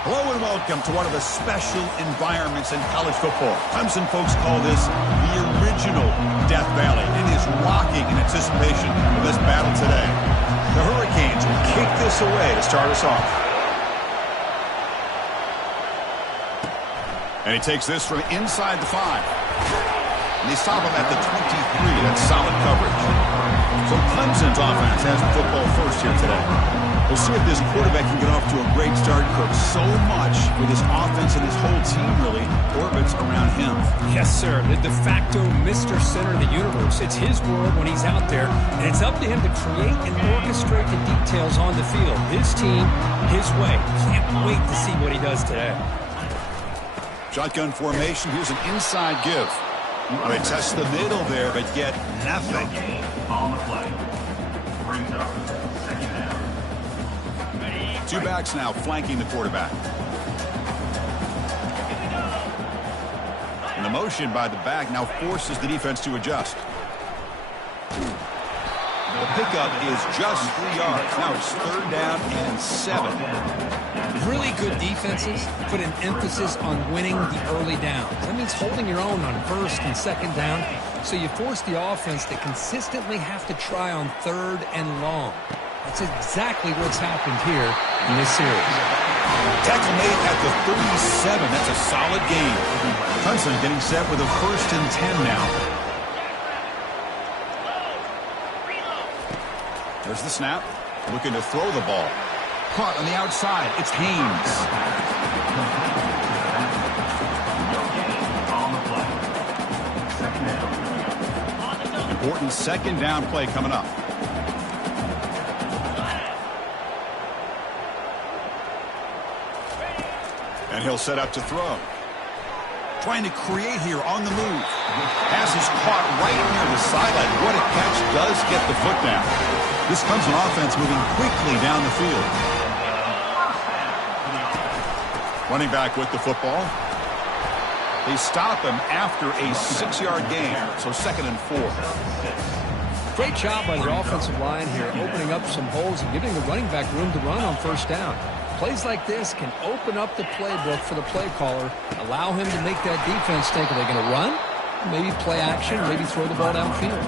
Hello and welcome to one of the special environments in college football. Clemson folks call this the original Death Valley. It is rocking in anticipation of this battle today. The Hurricanes will kick this away to start us off. And he takes this from inside the 5. And they stop him at the 23. That's solid coverage. So Clemson's offense has the football first here today. We'll see if this quarterback can get off to a great start. Cook, so much for this offense and his whole team really orbits around him. Yes, sir. The de facto Mr. Center of the universe. It's his world when he's out there, and it's up to him to create and orchestrate the details on the field. His team, his way. Can't wait to see what he does today. Shotgun formation. Here's an inside give. They test the middle there, but get nothing. On the play. Brings up second down. Two backs now flanking the quarterback. And the motion by the back now forces the defense to adjust. The pickup is just 3 yards. Now it's 3rd down and 7. Really good defenses put an emphasis on winning the early downs. That means holding your own on 1st and 2nd down, so you force the offense to consistently have to try on 3rd and long. That's exactly what's happened here in this series. Tackle made at the 37. That's a solid gain. Clemson getting set with a 1st and 10 now. There's the snap. Looking to throw the ball. Caught on the outside. It's Haynes. Important 2nd down play coming up. And he'll set up to throw. Trying to create here on the move. Pass is caught right near the sideline. What a catch. Does get the foot down. This comes an offense moving quickly down the field. Running back with the football. They stop him after a 6-yard gain. So 2nd and 4. Great job by the offensive line here, opening up some holes and giving the running back room to run on 1st down. Plays like this can open up the playbook for the play caller, allow him to make that defense think, are they going to run? Maybe play action, maybe throw the ball downfield.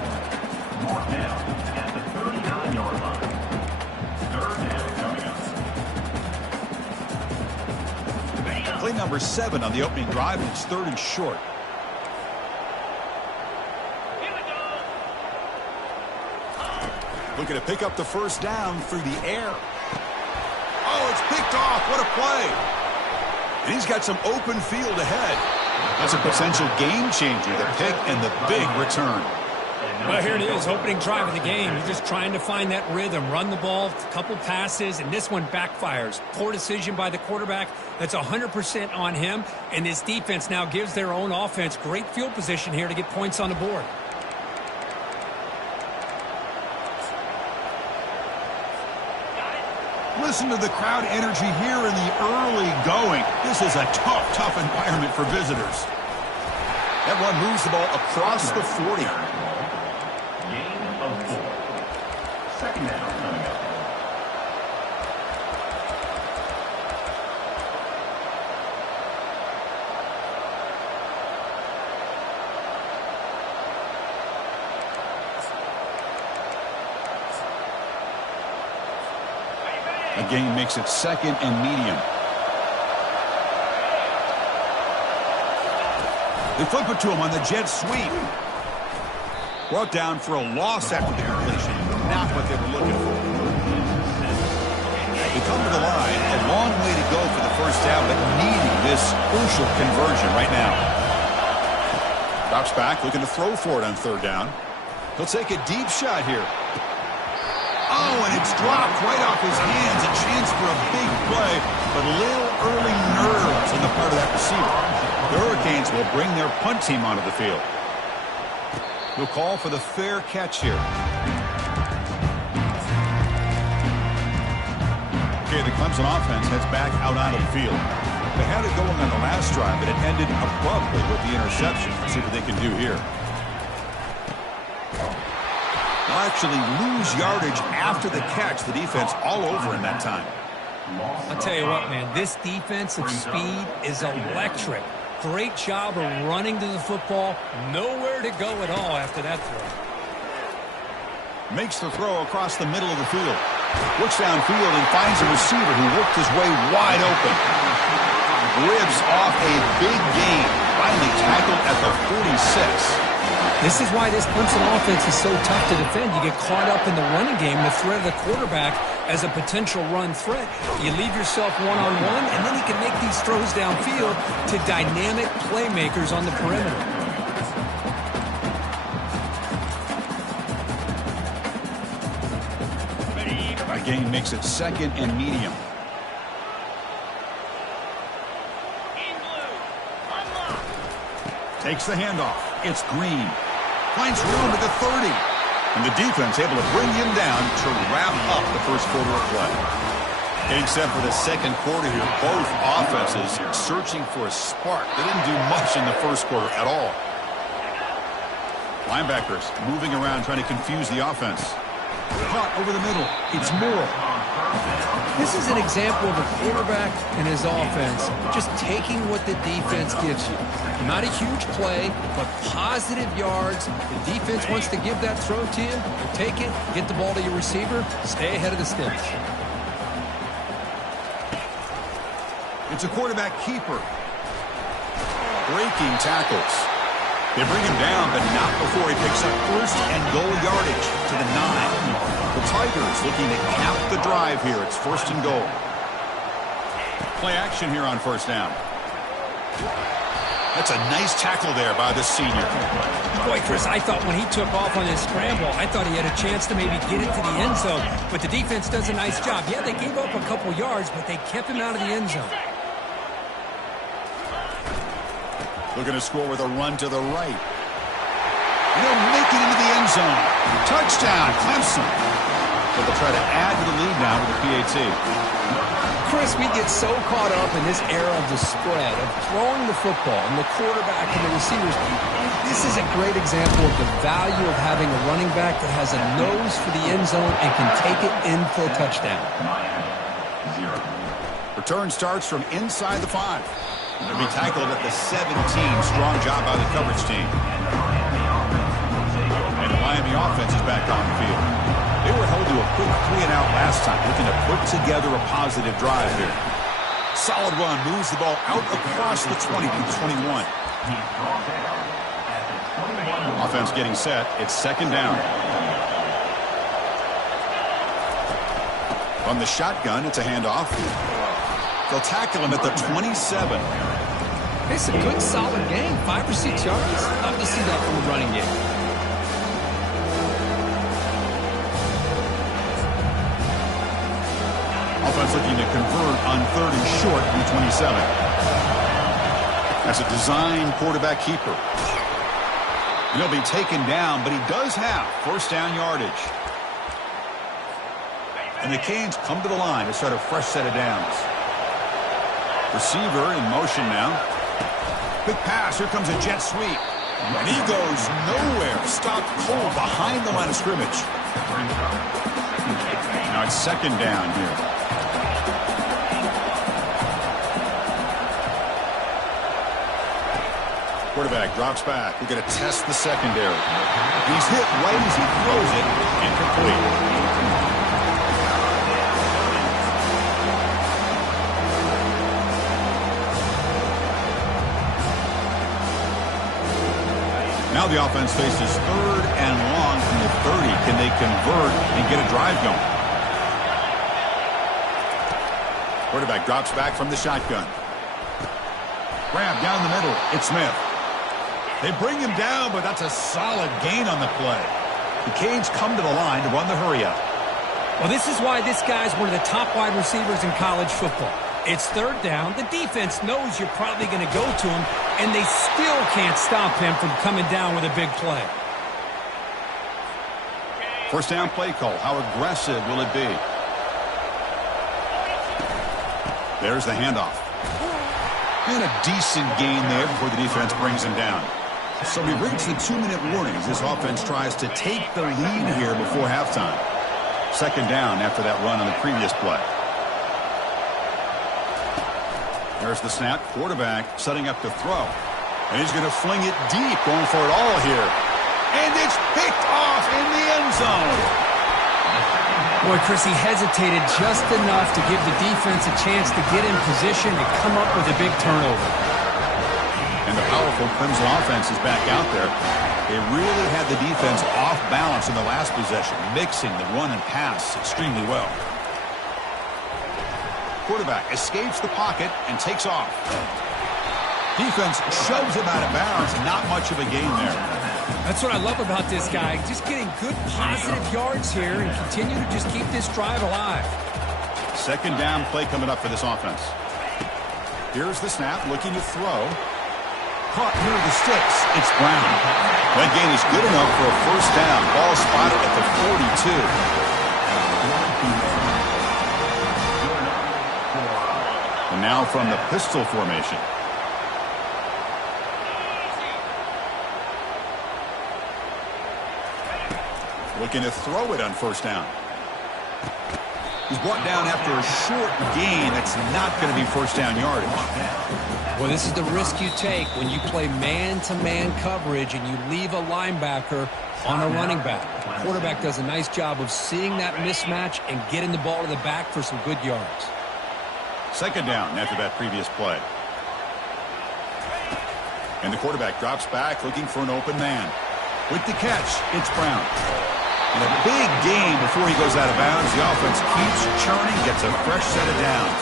Mark down at the 39-yard line. 3rd down coming up. Play number 7 on the opening drive, and it's 3rd and short. Looking to pick up the 1st down through the air. Oh, it's picked off. What a play. And he's got some open field ahead. That's a potential game changer, the pick and the big return. Well, here it is, opening drive of the game. You're just trying to find that rhythm, run the ball, a couple passes, and this one backfires. Poor decision by the quarterback. That's 100% on him, and this defense now gives their own offense great field position here to get points on the board. Listen to the crowd energy here in the early going. This is a tough environment for visitors. That one moves the ball across the 40. Gain of 4. 2nd down coming up. The gain makes it 2nd and medium. They flip it to him on the jet sweep. Brought down for a loss after the completion. Not what they were looking for. They come to the line. A long way to go for the 1st down, but needing this crucial conversion right now. Drops back, looking to throw for it on 3rd down. He'll take a deep shot here. Oh, and it's dropped right off his hands. A chance for a big play, but a little early nerves on the part of that receiver. The Hurricanes will bring their punt team onto the field. He'll call for the fair catch here. Okay, the Clemson offense heads back out onto the field. They had it going on the last drive, but it ended abruptly with the interception. Let's see what they can do here. They'll actually lose yardage after the catch. The defense all over in that time. I'll tell you what, man, this defensive speed is electric. Great job of running to the football. Nowhere to go at all after that throw. Makes the throw across the middle of the field. Looks downfield and finds a receiver who worked his way wide open. Ribs off a big gain. Finally tackled at the 46. This is why this Clemson offense is so tough to defend. You get caught up in the running game, the threat of the quarterback as a potential run threat. You leave yourself one-on-one, and then you can make these throws downfield to dynamic playmakers on the perimeter. A gain makes it second and medium. Takes the handoff. It's Green. Finds room at the 30. And the defense able to bring him down to wrap up the first quarter of play. Getting set for the second quarter here. Both offenses searching for a spark. They didn't do much in the first quarter at all. Linebackers moving around trying to confuse the offense. Caught over the middle. It's Moore. This is an example of a quarterback and his offense just taking what the defense gives you. Not a huge play, but positive yards. The defense wants to give that throw to you. You take it, get the ball to your receiver, stay ahead of the sticks. It's a quarterback keeper. Breaking tackles. They bring him down, but not before he picks up first and goal yardage to the 9. The Tigers looking to cap the drive here. It's first and goal. Play action here on first down. That's a nice tackle there by the senior. Boy, Chris, I thought when he took off on his scramble, I thought he had a chance to maybe get it to the end zone. But the defense does a nice job. Yeah, they gave up a couple yards, but they kept him out of the end zone. Looking to score with a run to the right. And they'll make it into the end zone. Touchdown, Clemson. But they'll try to add to the lead now with the PAT. Chris, we get so caught up in this era of the spread, of throwing the football and the quarterback and the receivers. This is a great example of the value of having a running back that has a nose for the end zone and can take it in for a touchdown. Return starts from inside the 5. They'll be tackled at the 17. Strong job by the coverage team. And the Miami offense is back on the field. They were held to a quick 3-and-out last time, looking to put together a positive drive here. Solid run, moves the ball out across the 20 to the 21. Offense getting set. It's second down. From the shotgun, it's a handoff. They'll tackle him at the 27. It's a good, solid game. 5 or 6 yards. Love to see that from the running game. Offense looking to convert on 3rd and short from the 27. That's a design quarterback keeper. And he'll be taken down, but he does have first down yardage. And the Canes come to the line to start a fresh set of downs. Receiver in motion now. Big pass. Here comes a jet sweep. And he goes nowhere. Stopped cold behind the line of scrimmage. Now it's second down here. Quarterback drops back. We're going to test the secondary. He's hit right as he throws it. Incomplete. Now the offense faces 3rd and long from the 30. Can they convert and get a drive going? Quarterback drops back from the shotgun. Grab down the middle. It's Smith. They bring him down, but that's a solid gain on the play. The Canes come to the line to run the hurry up. Well, this is why this guy's one of the top wide receivers in college football. It's 3rd down. The defense knows you're probably going to go to him, and they still can't stop him from coming down with a big play. First down play call. How aggressive will it be? There's the handoff. And a decent gain there before the defense brings him down. So we reach the 2-minute warning as this offense tries to take the lead here before halftime. Second down after that run on the previous play. There's the snap. Quarterback setting up to throw. And he's going to fling it deep, going for it all here. And it's picked off in the end zone. Boy, Chris, he hesitated just enough to give the defense a chance to get in position and come up with a big turnover. And the powerful Clemson offense is back out there. They really had the defense off balance in the last possession, mixing the run and pass extremely well. Quarterback escapes the pocket and takes off. Defense shoves him out of bounds. Not much of a gain there. That's what I love about this guy. Just getting good positive yards here and continue to just keep this drive alive. Second down play coming up for this offense. Here's the snap, looking to throw. Caught near the sticks. It's Brown. That gain is good enough for a first down. Ball spotted at the 42. And now from the pistol formation. Looking to throw it on first down. He's brought down after a short gain. That's not going to be first down yardage. Well, this is the risk you take when you play man-to-man coverage and you leave a linebacker on a running back. The quarterback does a nice job of seeing that mismatch and getting the ball to the back for some good yards. Second down after that previous play. And the quarterback drops back looking for an open man. With the catch, it's Brown. And a big gain before he goes out of bounds. The offense keeps churning, gets a fresh set of downs.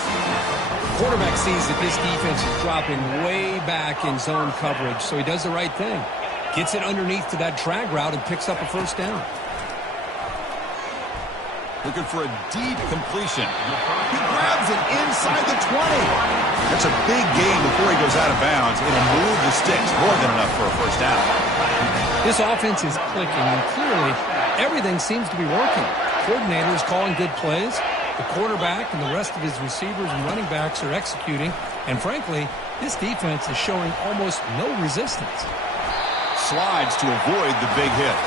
The quarterback sees that this defense is dropping way back in zone coverage, so he does the right thing. Gets it underneath to that drag route and picks up a first down. Looking for a deep completion. He grabs it inside the 20. That's a big gain before he goes out of bounds. It'll move the sticks, more than enough for a first down. This offense is clicking, and clearly everything seems to be working. The coordinator is calling good plays. The quarterback and the rest of his receivers and running backs are executing. And frankly, this defense is showing almost no resistance. Slides to avoid the big hit.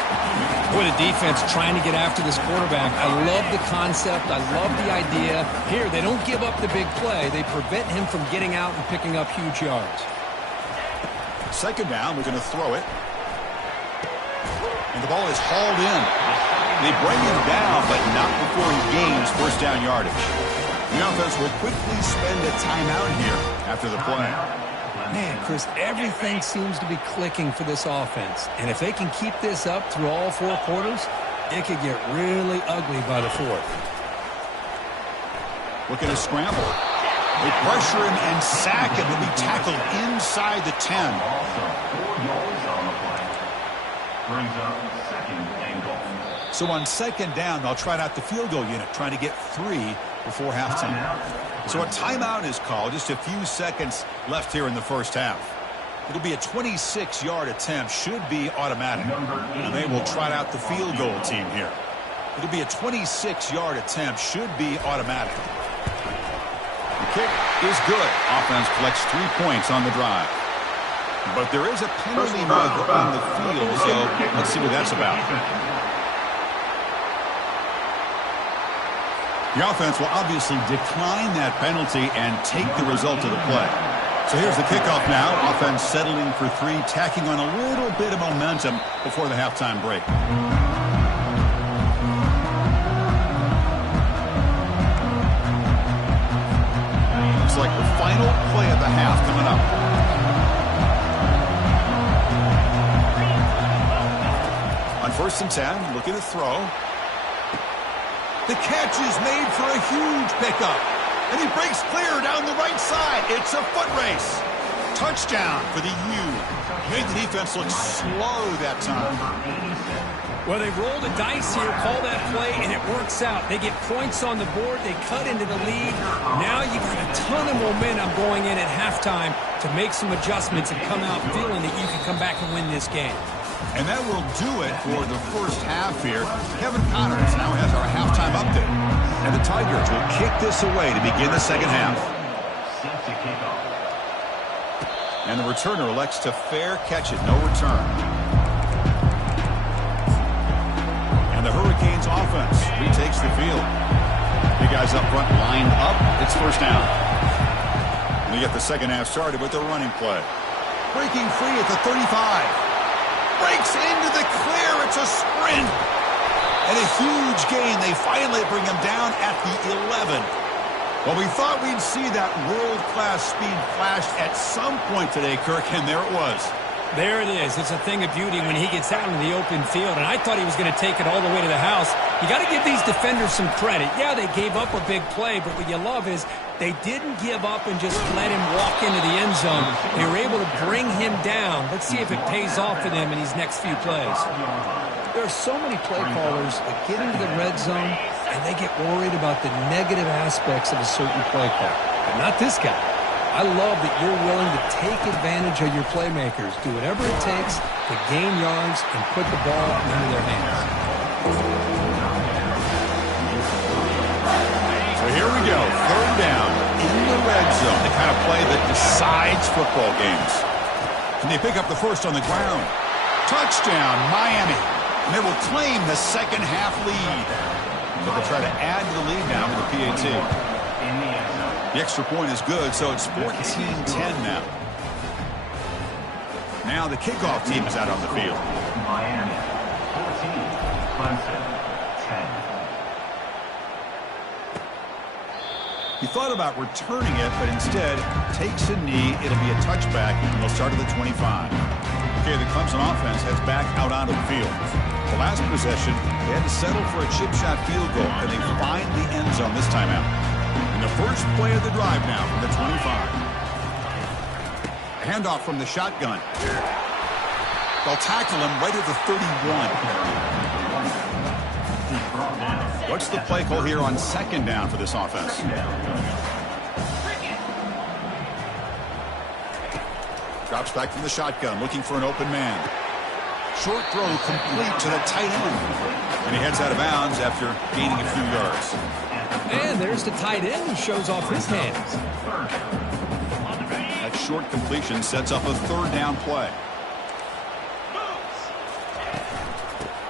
Boy, the defense trying to get after this quarterback. I love the concept. I love the idea. Here, they don't give up the big play. They prevent him from getting out and picking up huge yards. Second down, we're going to throw it. And the ball is hauled in. They bring him down, but not before he gains first down yardage. The offense will quickly spend a timeout here after the play. Man, Chris, everything seems to be clicking for this offense. And if they can keep this up through all four quarters, it could get really ugly by the fourth. Looking to scramble. They pressure him and sack him. He'll be tackled inside the 10. So on second down, they'll try out the field goal unit, trying to get 3 before halftime. So a timeout is called. Just a few seconds left here in the first half. It'll be a 26-yard attempt. Should be automatic. And they will try out the field goal team here. It'll be a 26-yard attempt. Should be automatic. The kick is good. Offense collects 3 points on the drive. But there is a penalty mark on the field, so let's see what that's about. The offense will obviously decline that penalty and take the result of the play. So here's the kickoff now. Offense settling for 3, tacking on a little bit of momentum before the halftime break. Looks like the final play of the half coming up. On 1st and 10, looking to throw. The catch is made for a huge pickup. And he breaks clear down the right side. It's a foot race. Touchdown for the U. Made the defense look slow that time. Well, they roll the dice here, call that play, and it works out. They get points on the board. They cut into the lead. Now you got a ton of momentum going in at halftime to make some adjustments and come out feeling that you can come back and win this game. And that will do it for the first half here. Kevin Connors now has our halftime update. And the Tigers will kick this away to begin the second half. And the returner elects to fair catch it, no return. And the Hurricanes offense retakes the field. Big guys up front lined up. It's first down. And We get the second half started with the running play. Breaking free at the 35. Breaks into the clear. It's a sprint. And a huge gain. They finally bring him down at the 11. Well, we thought we'd see that world-class speed flashed at some point today, Kirk, and there it was. There it is. It's a thing of beauty when he gets out in the open field, and I thought he was going to take it all the way to the house. You got to give these defenders some credit. Yeah, they gave up a big play, but what you love is they didn't give up and just let him walk into the end zone. They were able to bring him down. Let's see if it pays off for them in these next few plays. There are so many play callers that get into the red zone, and they get worried about the negative aspects of a certain play call. But not this guy. I love that you're willing to take advantage of your playmakers, do whatever it takes to gain yards and put the ball into their hands. So here we go, third down in the red zone, the kind of play that decides football games. Can they pick up the first on the ground? Touchdown, Miami. And they will claim the second half lead. But they'll try to add to the lead now with the PAT. The extra point is good, so it's 14-10 now. Now the kickoff team is out on the field. Miami, 14, Clemson, 10. He thought about returning it, but instead takes a knee. It'll be a touchback, and they'll start at the 25. Okay, the Clemson offense heads back out onto the field. The last possession, they had to settle for a chip shot field goal, and they find the end zone this time out. And the first play of the drive now from the 25. Handoff from the shotgun. They'll tackle him right at the 31. What's the play call here on second down for this offense? Drops back from the shotgun, looking for an open man. Short throw complete to the tight end. And he heads out of bounds after gaining a few yards. And there's the tight end who shows off his hands. That short completion sets up a third down play.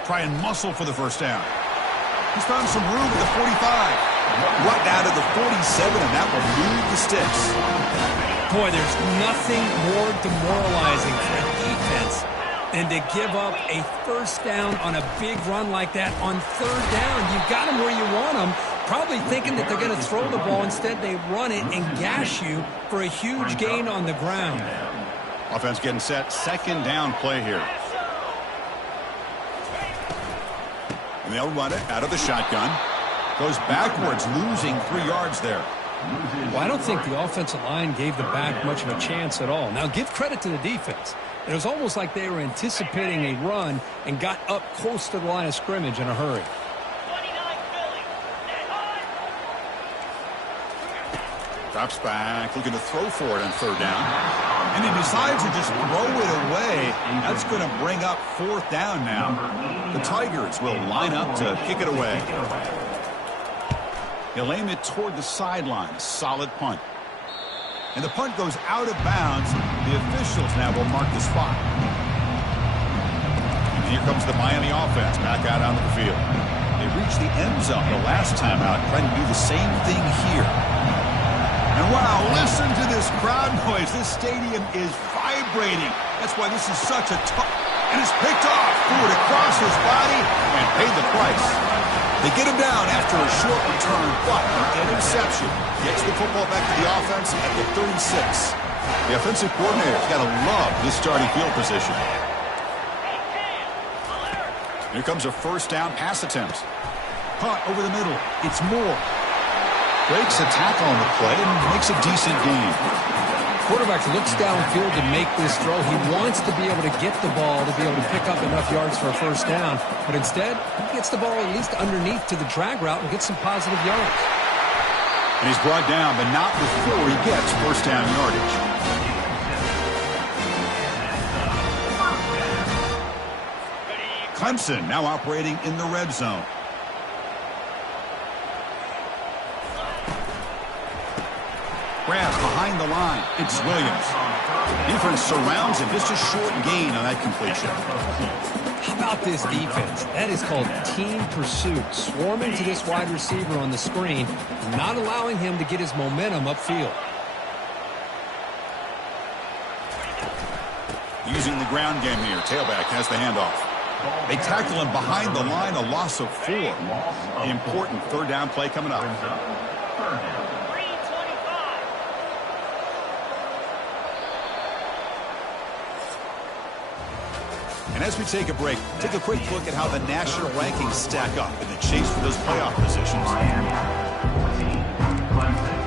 Try and muscle for the first down. He's found some room at the 45. Right out of the 47, and that will move the sticks. Boy, there's nothing more demoralizing for a defense than to give up a first down on a big run like that on third down. You've got them where you want them, probably thinking that they're going to throw the ball. Instead, they run it and gash you for a huge gain on the ground. Offense getting set. Second down play here. And they'll run it out of the shotgun. Goes backwards, losing 3 yards there. Well, I don't think the offensive line gave the back much of a chance at all. Now, give credit to the defense. It was almost like they were anticipating a run and got up close to the line of scrimmage in a hurry. Drops back, looking to throw for it on third down. And he decides to just throw it away. That's going to bring up fourth down now. The Tigers will line up to kick it away. He'll aim it toward the sideline. Solid punt. And the punt goes out of bounds. The officials now will mark the spot. And here comes the Miami offense back out onto the field. They reached the end zone the last time out, trying to do the same thing here. And wow, listen to this crowd noise. This stadium is vibrating. That's why this is such a tough. And it's picked off. Threw it across his body and paid the price. They get him down after a short return, but an interception gets the football back to the offense at the 36. The offensive coordinator's got to love this starting field position. Here comes a first down pass attempt. Caught over the middle. It's Moore. Breaks a tackle on the play and makes a decent gain. Quarterback looks downfield to make this throw. He wants to be able to get the ball to be able to pick up enough yards for a first down. But instead, he gets the ball at least underneath to the drag route and gets some positive yards. And he's brought down, but not before he gets first down yardage. Clemson now operating in the red zone. Grabs behind the line. It's Williams. Defense surrounds him. Just a short gain on that completion. How about this defense? That is called team pursuit. Swarming to this wide receiver on the screen, not allowing him to get his momentum upfield. in the ground game here. Tailback has the handoff. They tackle him behind the line, a loss of 4. Important third down play coming up. And as we take a break, take a quick look at how the national rankings stack up in the chase for those playoff positions. Miami, 14, Clemson,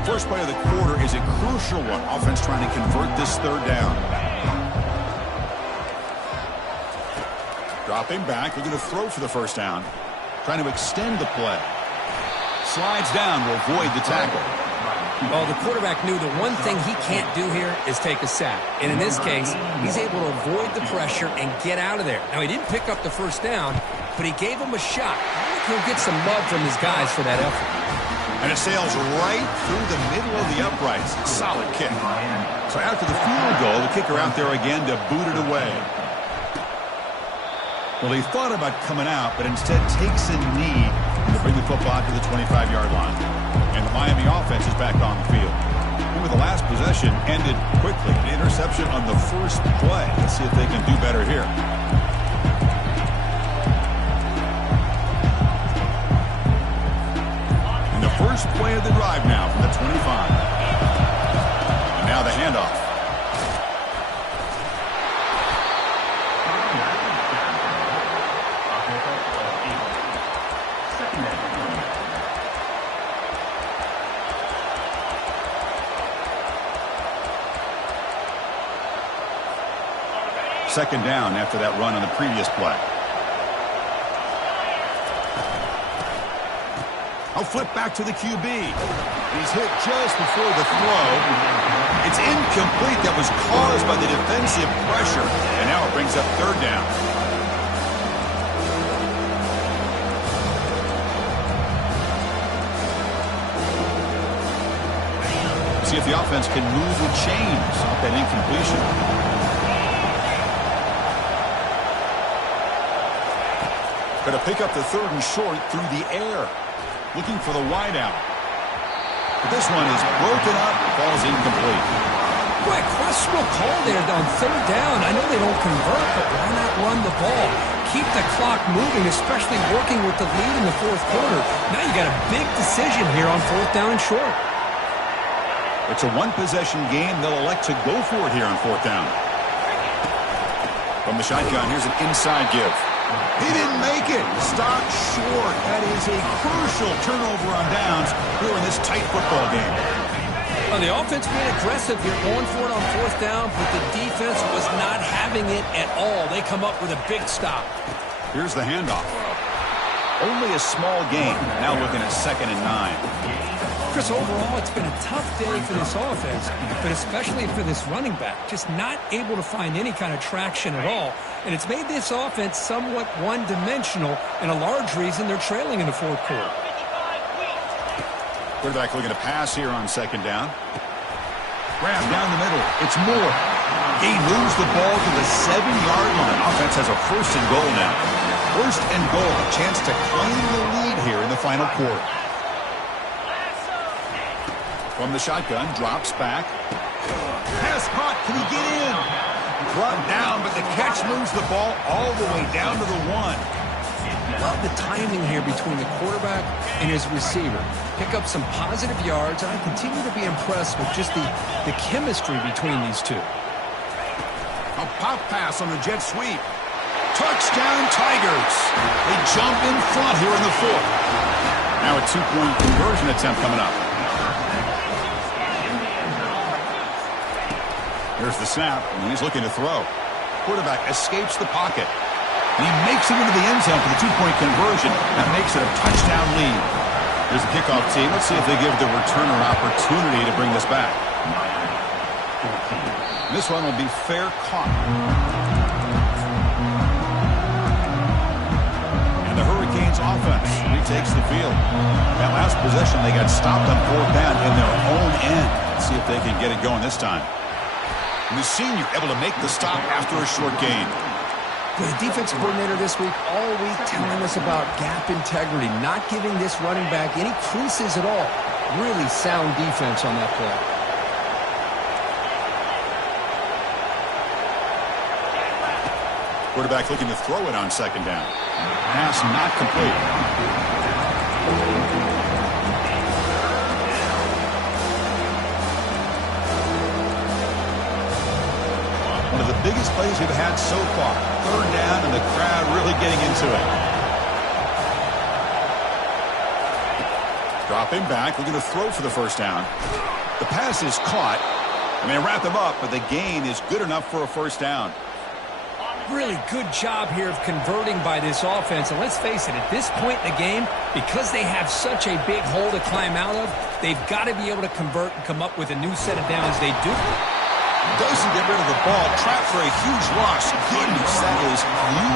10. First play of the quarter is a crucial one. Offense trying to convert this third down. Dropping back, looking to throw for the first down. Trying to extend the play. Slides down to avoid the tackle. Well, the quarterback knew the one thing he can't do here is take a sack. And in this case, he's able to avoid the pressure and get out of there. Now, he didn't pick up the first down, but he gave him a shot. I think he'll get some love from his guys for that effort. And it sails right through the middle of the uprights. Solid kick. So after the field goal, the kicker out there again to boot it away. Well, he thought about coming out, but instead takes a knee to bring the football to the 25-yard line. And the Miami offense is back on the field. Remember, the last possession ended quickly. An interception on the first play. Let's see if they can do better here. And the first play of the drive now from the 25. And now the handoff. Second down after that run on the previous play. I'll flip back to the QB. He's hit just before the throw. It's incomplete. That was caused by the defensive pressure. And now it brings up third down. See if the offense can move the chains off that incompletion. Going to pick up the third and short through the air. Looking for the wide out. But this one is broken up. Falls incomplete. Boy, questionable call there on third down. I know they don't convert, but why not run the ball? Keep the clock moving, especially working with the lead in the fourth quarter. Now you got a big decision here on fourth down and short. It's a one-possession game. They'll elect to go for it here on fourth down. From the shotgun, here's an inside give. He didn't make it. Stopped short. That is a crucial turnover on downs here in this tight football game. Well, the offense being aggressive here, going for it on fourth down, but the defense was not having it at all. They come up with a big stop. Here's the handoff. Only a small gain. Now looking at 2nd and 9. Chris, overall, it's been a tough day for this offense, but especially for this running back. Just not able to find any kind of traction at all. And it's made this offense somewhat one-dimensional, and a large reason they're trailing in the fourth quarter. Quarterback looking to pass here on 2nd down. Grab down the middle. It's Moore. He moves the ball to the 7-yard line. Offense has a 1st and goal now. 1st and goal. A chance to claim the lead here in the final quarter. From the shotgun, drops back. Pass caught. Can he get in? Brought down, but the catch moves the ball all the way down to the 1. Love the timing here between the quarterback and his receiver. Pick up some positive yards, and I continue to be impressed with just the chemistry between these two. A pop pass on the jet sweep. Touchdown, Tigers. They jump in front here in the 4th. Now a 2-point conversion attempt coming up. Here's the snap, and he's looking to throw. Quarterback escapes the pocket. And he makes it into the end zone for the 2-point conversion. That makes it a touchdown lead. Here's the kickoff team. Let's see if they give the returner opportunity to bring this back. This one will be fair caught. And the Hurricanes offense retakes the field. That last possession, they got stopped on fourth down in their own end. Let's see if they can get it going this time. And the senior able to make the stop after a short gain. The defensive coordinator this week all week telling us about gap integrity, not giving this running back any creases at all. Really sound defense on that play. Quarterback looking to throw it on second down. Pass not complete. One of the biggest plays we've had so far. Third down and the crowd really getting into it. Dropping back, looking to throw for the first down. The pass is caught. And they wrap him up, but the gain is good enough for a first down. Really good job here of converting by this offense. And let's face it, at this point in the game, because they have such a big hole to climb out of, they've got to be able to convert and come up with a new set of downs. They do. Doesn't get rid of the ball. Trapped for a huge loss. Goodness, that is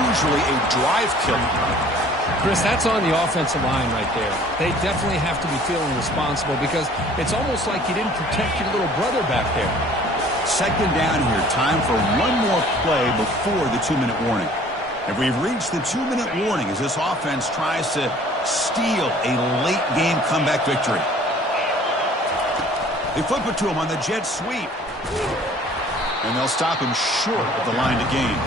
usually a drive killer. Chris, that's on the offensive line right there. They definitely have to be feeling responsible because it's almost like you didn't protect your little brother back there. Second down here. Time for one more play before the 2-minute warning. And we've reached the 2-minute warning as this offense tries to steal a late game comeback victory. They flip it to him on the jet sweep. And they'll stop him short of the line to gain.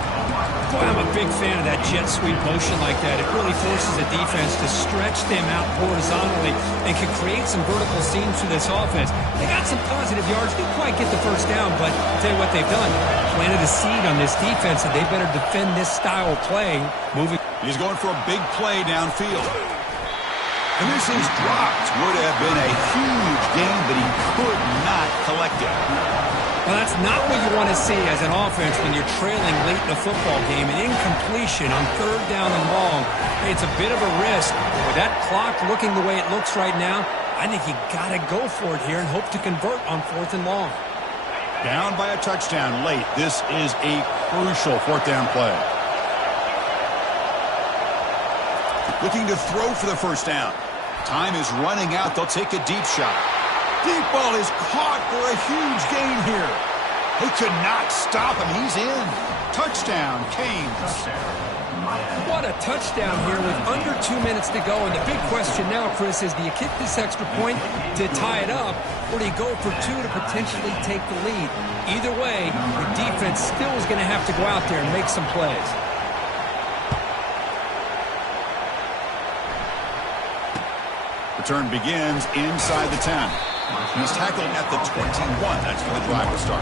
Boy, I'm a big fan of that jet sweep motion like that. It really forces the defense to stretch them out horizontally and can create some vertical seams for this offense. They got some positive yards. Didn't quite get the first down, but I'll tell you what they've done. Planted a seed on this defense, and they better defend this style of play. Moving. He's going for a big play downfield. And this is dropped. Would have been a huge gain, but he could not collect it. Well, that's not what you want to see as an offense when you're trailing late in the football game. An incompletion on third down and long. Hey, it's a bit of a risk. With that clock looking the way it looks right now, I think you got to go for it here and hope to convert on fourth and long. Down by a touchdown late. This is a crucial fourth down play. Looking to throw for the first down. Time is running out. They'll take a deep shot. Deep ball is caught for a huge gain here. They could not stop him. He's in. Touchdown, Canes. What a touchdown here with under 2 minutes to go. And the big question now, Chris, is do you kick this extra point to tie it up, or do you go for two to potentially take the lead? Either way, the defense still is going to have to go out there and make some plays. Return begins inside the 10. He's tackled at the 21. That's where the drive will start.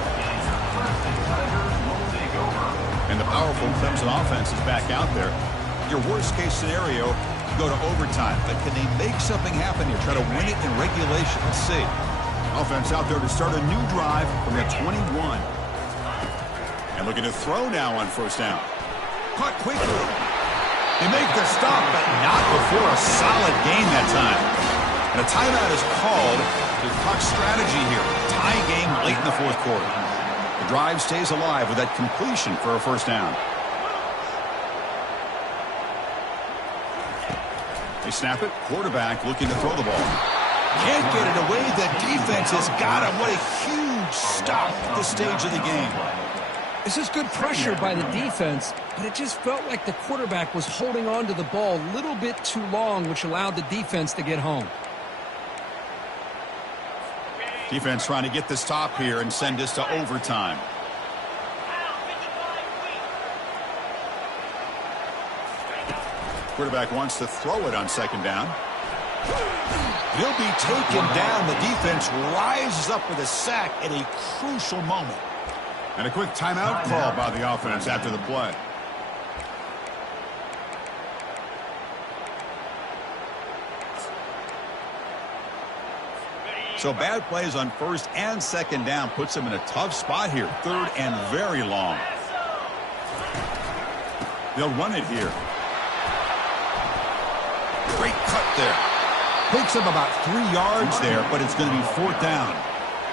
And the powerful Clemson offense is back out there. Your worst-case scenario, you go to overtime. But can they make something happen here? Try to win it in regulation. Let's see. Offense out there to start a new drive from the 21. And looking to throw now on first down. Caught quickly. They make the stop, but not before a solid gain that time. And a timeout is called to talk strategy here. Tie game late in the fourth quarter. The drive stays alive with that completion for a first down. They snap it. Quarterback looking to throw the ball. Can't get it away. The defense has got him. What a huge stop at this stage of the game. This is good pressure by the defense, but it just felt like the quarterback was holding on to the ball a little bit too long, which allowed the defense to get home. Defense trying to get the stop here and send this to overtime. Quarterback wants to throw it on second down. He'll be taken down. The defense rises up with a sack at a crucial moment. And a quick timeout call by the offense after the play. So bad plays on first and second down puts them in a tough spot here. Third and very long. They'll run it here. Great cut there. Picks up about 3 yards there, but it's going to be fourth down.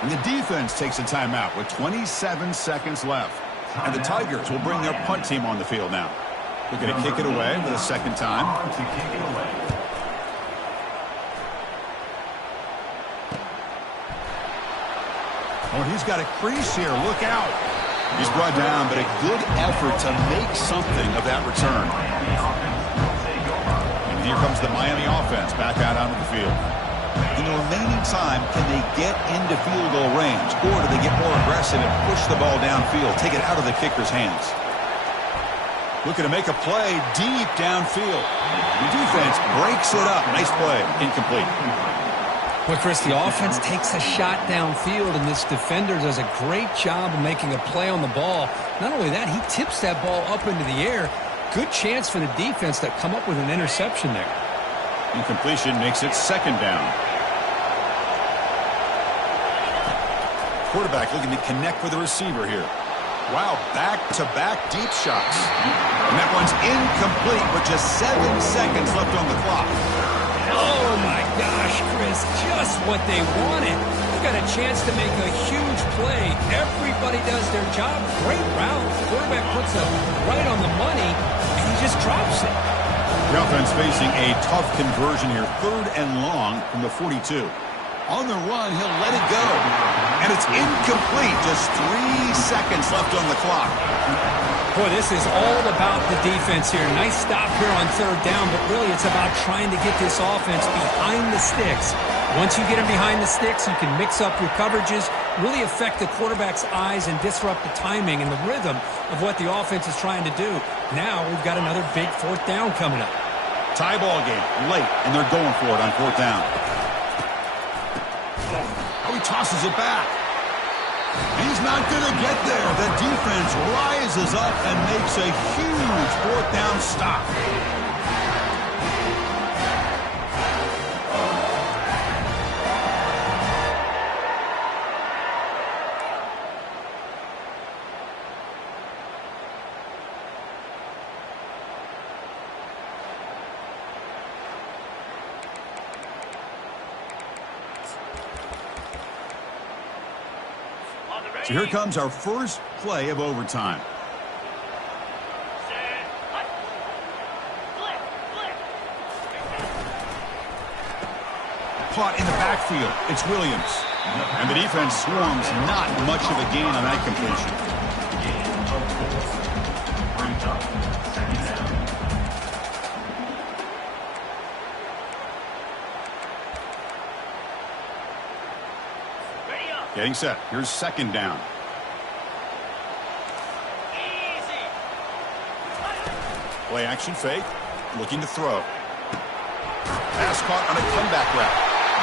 And the defense takes a timeout with 27 seconds left. And the Tigers will bring their punt team on the field now. They're going to kick it away for the second time. Oh, he's got a crease here. Look out. He's brought down, but a good effort to make something of that return. And here comes the Miami offense back out onto the field. In the remaining time, can they get into field goal range? Or do they get more aggressive and push the ball downfield, take it out of the kicker's hands? Looking to make a play deep downfield. The defense breaks it up. Nice play. Incomplete. Well, Chris, the offense takes a shot downfield, and this defender does a great job of making a play on the ball. Not only that, he tips that ball up into the air. Good chance for the defense to come up with an interception there. Incompletion makes it second down. Quarterback looking to connect with the receiver here. Wow, back-to-back deep shots. And that one's incomplete with just 7 seconds left on the clock. Oh, my gosh, Chris, just what they wanted. You got a chance to make a huge play. Everybody does their job. Great route. The quarterback puts it right on the money, and he just drops it. The offense facing a tough conversion here. 3rd and long from the 42. On the run, he'll let it go. And it's incomplete. Just 3 seconds left on the clock. Boy, this is all about the defense here. Nice stop here on 3rd down, but really it's about trying to get this offense behind the sticks. Once you get them behind the sticks, you can mix up your coverages, really affect the quarterback's eyes and disrupt the timing and the rhythm of what the offense is trying to do. Now we've got another big 4th down coming up. Tie ball game, late, and they're going for it on 4th down. Oh, he tosses it back. He's not going to get there. The defense rises up and makes a huge 4th down stop. So here comes our first play of overtime. Caught in the backfield. It's Williams. And the defense swarms. Not much of a gain on that completion. Getting set. Here's 2nd down. Play action fake. Looking to throw. Pass caught on a comeback route.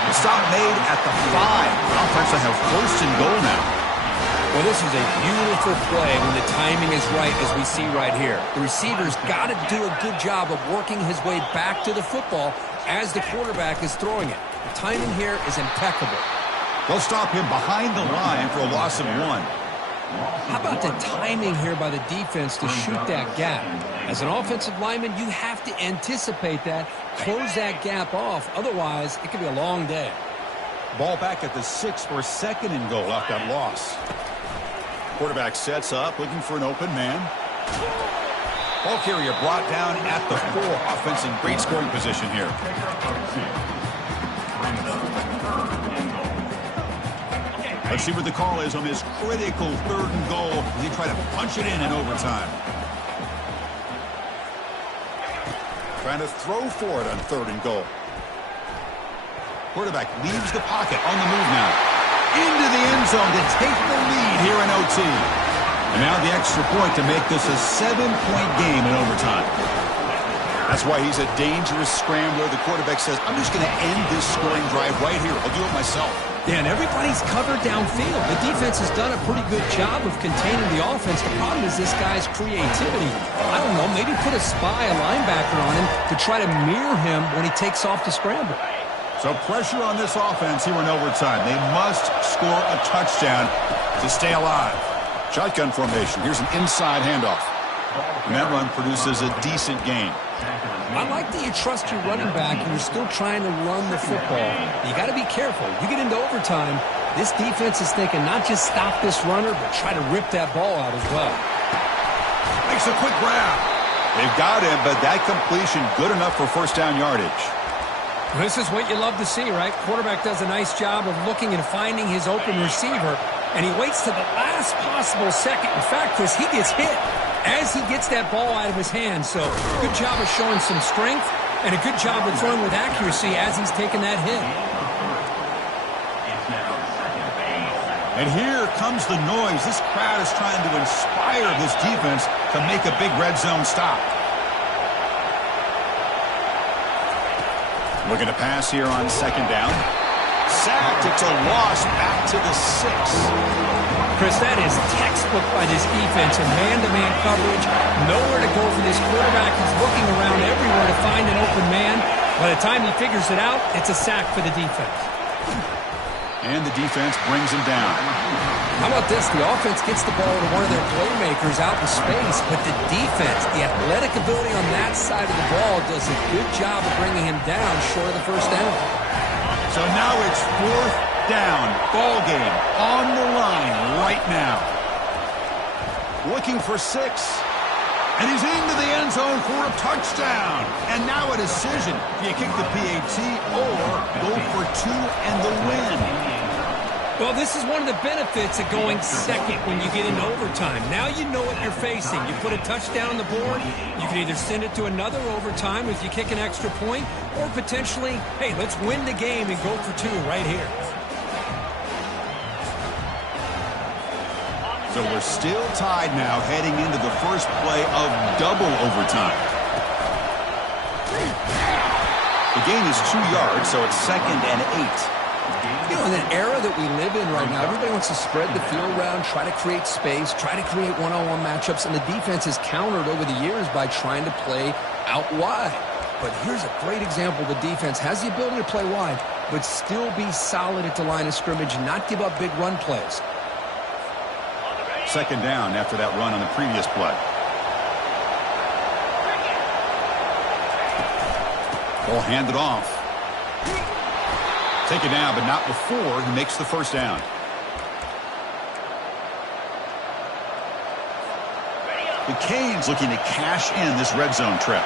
The stop made at the 5. The offense will have 1st and goal now. Well, this is a beautiful play when the timing is right, as we see right here. The receiver's got to do a good job of working his way back to the football as the quarterback is throwing it. The timing here is impeccable. They'll stop him behind the line for a loss of 1. How about the timing here by the defense to shoot that gap? As an offensive lineman, you have to anticipate that, close that gap off. Otherwise, it could be a long day. Ball back at the 6 for 2nd and goal off that loss. Quarterback sets up, looking for an open man. Ball carrier brought down at the 4. Offense in great scoring position here. Let's see what the call is on this critical 3rd and goal as he try to punch it in overtime. Trying to throw for it on 3rd and goal. Quarterback leaves the pocket on the move now. Into the end zone to take the lead here in OT. And now the extra point to make this a 7-point game in overtime. That's why he's a dangerous scrambler. The quarterback says, I'm just going to end this scoring drive right here. I'll do it myself. Yeah, and everybody's covered downfield. The defense has done a pretty good job of containing the offense. The problem is this guy's creativity. I don't know, maybe put a spy, a linebacker on him to try to mirror him when he takes off to scramble. So pressure on this offense here in overtime. They must score a touchdown to stay alive. Shotgun formation. Here's an inside handoff. And that run produces a decent gain. I like that you trust your running back and you're still trying to run the football. You got to be careful. You get into overtime, this defense is thinking not just stop this runner, but try to rip that ball out as well. Makes a quick grab. They've got him, but that completion good enough for 1st down yardage. This is what you love to see, right? Quarterback does a nice job of looking and finding his open receiver, and he waits to the last possible second. In fact, Chris, he gets hit as he gets that ball out of his hands. So good job of showing some strength and a good job of throwing with accuracy as he's taking that hit. And here comes the noise. This crowd is trying to inspire this defense to make a big red zone stop. Looking to pass here on second down. Sacked. It's a loss back to the 6. Chris, that is textbook by this defense in man-to-man coverage. Nowhere to go for this quarterback. He's looking around everywhere to find an open man. By the time he figures it out, it's a sack for the defense. And the defense brings him down. How about this? The offense gets the ball to one of their playmakers out in space, but the defense, the athletic ability on that side of the ball, does a good job of bringing him down short of the first down. So now it's 4th down. Ball game on the line right now. Looking for 6. And he's into the end zone for a touchdown. And now a decision. Do you kick the PAT or go for 2 and the win? Well, this is one of the benefits of going second when you get into overtime. Now you know what you're facing. You put a touchdown on the board, you can either send it to another overtime if you kick an extra point, or potentially, hey, let's win the game and go for 2 right here. So we're still tied now heading into the first play of double overtime. The gain is 2 yards, so it's 2nd and 8. You know, in an era that we live in right now, everybody wants to spread the field around, try to create space, try to create one-on-one matchups, and the defense has countered over the years by trying to play out wide. But here's a great example. The defense has the ability to play wide, but still be solid at the line of scrimmage and not give up big run plays. 2nd down after that run on the previous play. Ball handed off. Take it down, but not before he makes the first down. The Canes looking to cash in this red zone trip.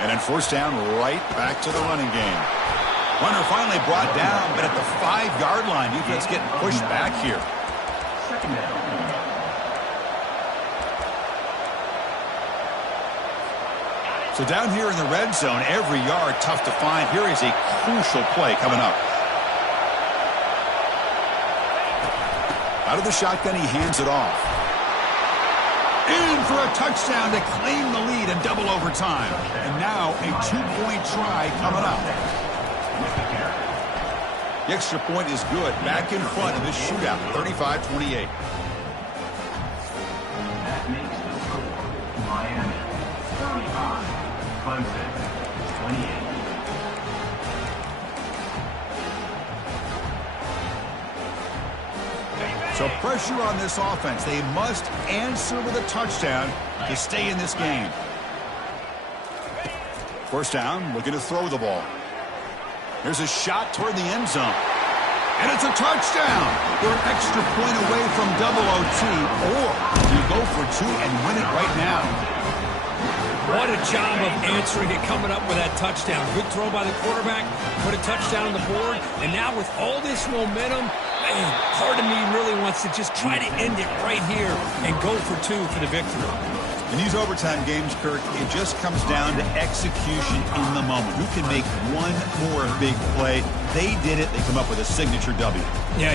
And then first down, right back to the running game. Runner finally brought down, but at the 5-yard line, defense getting pushed back here. 2nd down. So down here in the red zone, every yard tough to find. Here is a crucial play coming up. Out of the shotgun, he hands it off. In for a touchdown to claim the lead in double overtime. And now a 2-point try coming up. The extra point is good. Back in front of this shootout, 35-28. That makes the score Miami 35. Clemson 28. So pressure on this offense. They must answer with a touchdown to stay in this game. First down, looking to throw the ball. There's a shot toward the end zone. And it's a touchdown. We're an extra point away from double OT, or you go for 2 and win it right now. What a job of answering it, coming up with that touchdown. Good throw by the quarterback, put a touchdown on the board, and now with all this momentum, man, part of me really wants to just try to end it right here and go for 2 for the victory. In these overtime games, Kirk, it just comes down to execution in the moment. Who can make one more big play? They did it. They come up with a signature W. Yeah.